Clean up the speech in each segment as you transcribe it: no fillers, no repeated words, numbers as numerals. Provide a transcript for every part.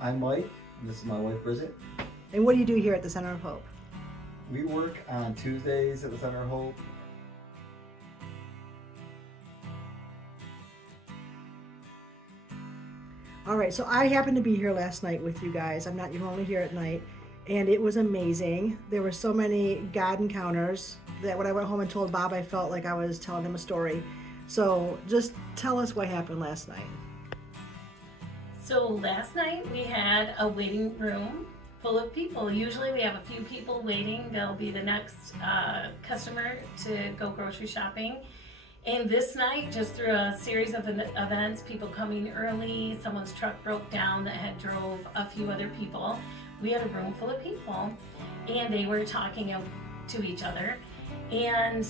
I'm Mike, and this is my wife Brigid. And what do you do here at the Center of Hope? We work on Tuesdays at the Center of Hope. All right, so I happened to be here last night with you guys. I'm not normally here at night, and it was amazing. There were so many God encounters that when I went home and told Bob, I felt like I was telling him a story. So just tell us what happened last night. So last night we had a waiting room full of people. Usually we have a few people waiting. They'll be the next customer to go grocery shopping. And this night, just through a series of events, people coming early, someone's truck broke down that had drove a few other people. We had a room full of people, and they were talking to each other. And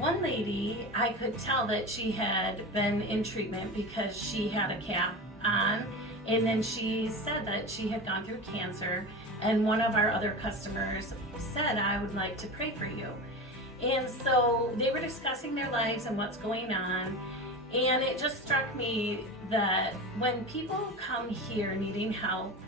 one lady, I could tell that she had been in treatment because she had a cap on, and then she said that she had gone through cancer, and one of our other customers said, "I would like to pray for you." And so they were discussing their lives and what's going on, and it just struck me that when people come here needing help,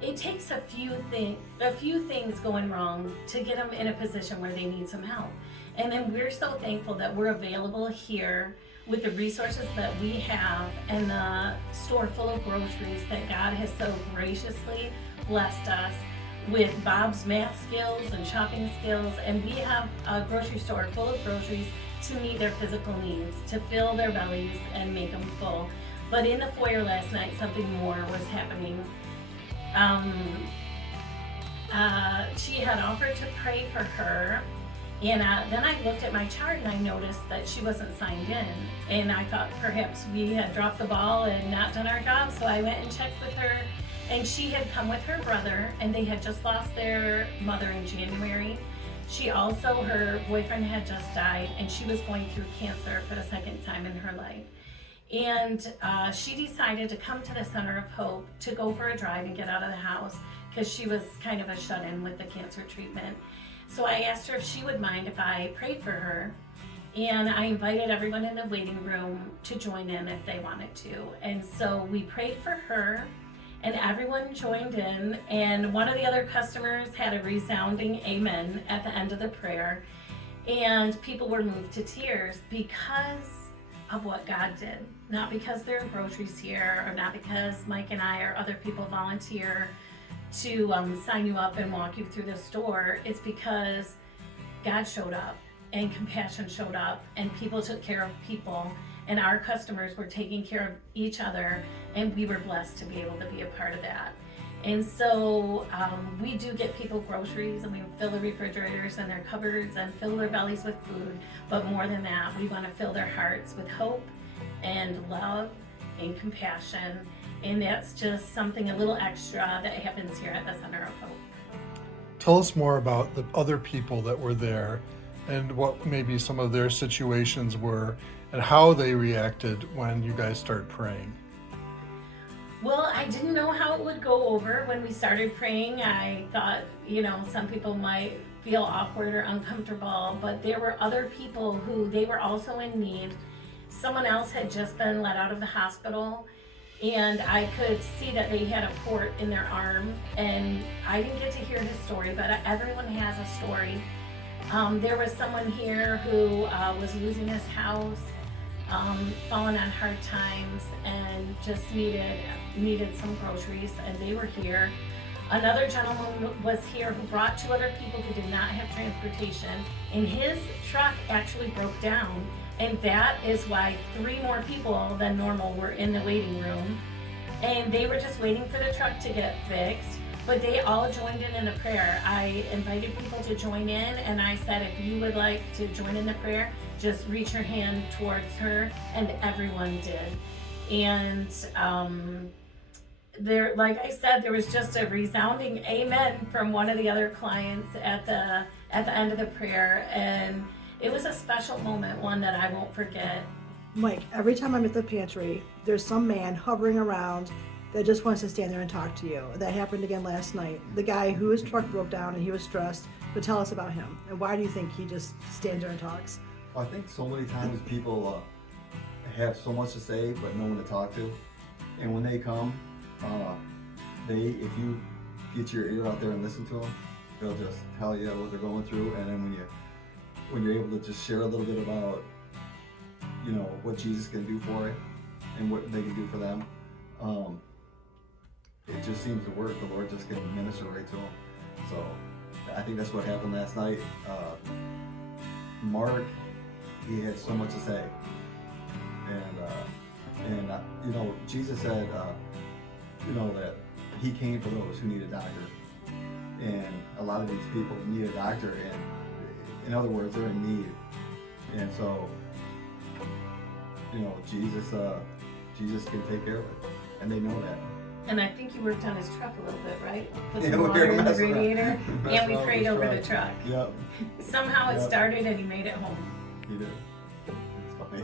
it takes a few things going wrong to get them in a position where they need some help. And then we're so thankful that we're available here with the resources that we have and the store full of groceries that God has so graciously blessed us with Bob's math skills and shopping skills, and we have a grocery store full of groceries to meet their physical needs, to fill their bellies and make them full. But in the foyer last night, something more was happening. She had offered to pray for her, and then I looked at my chart and I noticed that she wasn't signed in, and I thought perhaps we had dropped the ball and not done our job, so I went and checked with her. And she had come with her brother, and they had just lost their mother in January. Her boyfriend had just died, and she was going through cancer for the second time in her life. And she decided to come to the Center of Hope to go for a drive and get out of the house because she was kind of a shut-in with the cancer treatment. So I asked her if she would mind if I prayed for her. And I invited everyone in the waiting room to join in if they wanted to. And so we prayed for her, and everyone joined in, and one of the other customers had a resounding amen at the end of the prayer, and people were moved to tears because of what God did. Not because there are groceries here, or not because Mike and I or other people volunteer to sign you up and walk you through the store. It's because God showed up, and compassion showed up, and people took care of people, and our customers were taking care of each other, and we were blessed to be able to be a part of that. And so we do get people groceries, and we fill the refrigerators and their cupboards and fill their bellies with food, but more than that, we want to fill their hearts with hope and love and compassion, and that's just something a little extra that happens here at the Center of Hope. Tell us more about the other people that were there and what maybe some of their situations were and how they reacted when you guys start praying. Well, I didn't know how it would go over when we started praying. I thought, some people might feel awkward or uncomfortable, but there were other people who they were also in need. Someone else had just been let out of the hospital, and I could see that they had a port in their arm, and I didn't get to hear his story, but everyone has a story. There was someone here who was losing his house, fallen on hard times, and just needed some groceries, and they were here. Another gentleman was here who brought two other people who did not have transportation, and his truck actually broke down, and that is why 3 more people than normal were in the waiting room, and they were just waiting for the truck to get fixed. But they all joined in the prayer. I invited people to join in, and I said, if you would like to join in the prayer, just reach your hand towards her, and everyone did. And like I said, there was just a resounding amen from one of the other clients at the end of the prayer, and it was a special moment, one that I won't forget. Mike, every time I'm at the pantry, there's some man hovering around that just wants to stand there and talk to you. That happened again last night. The guy whose truck broke down and he was stressed, but tell us about him. And why do you think he just stands there and talks? Well, I think so many times people have so much to say, but no one to talk to. And when they come, if you get your ear out there and listen to them, they'll just tell you what they're going through. And then when you're able to just share a little bit about, you know, what Jesus can do for it and what they can do for them, it just seems to work. The Lord just can minister right to them. So I think that's what happened last night. Mark, he had so much to say, and you know, Jesus said, you know, that he came for those who need a doctor, and a lot of these people need a doctor, and in other words, they're in need, and so, you know, Jesus can take care of it, and they know that. And I think you worked on his truck a little bit, right? Put Yeah, some we water were in the messing around. radiator, Messing and we around with prayed his over truck. the truck. Yep, Somehow it Yep. started and he made it home. he did. It's funny.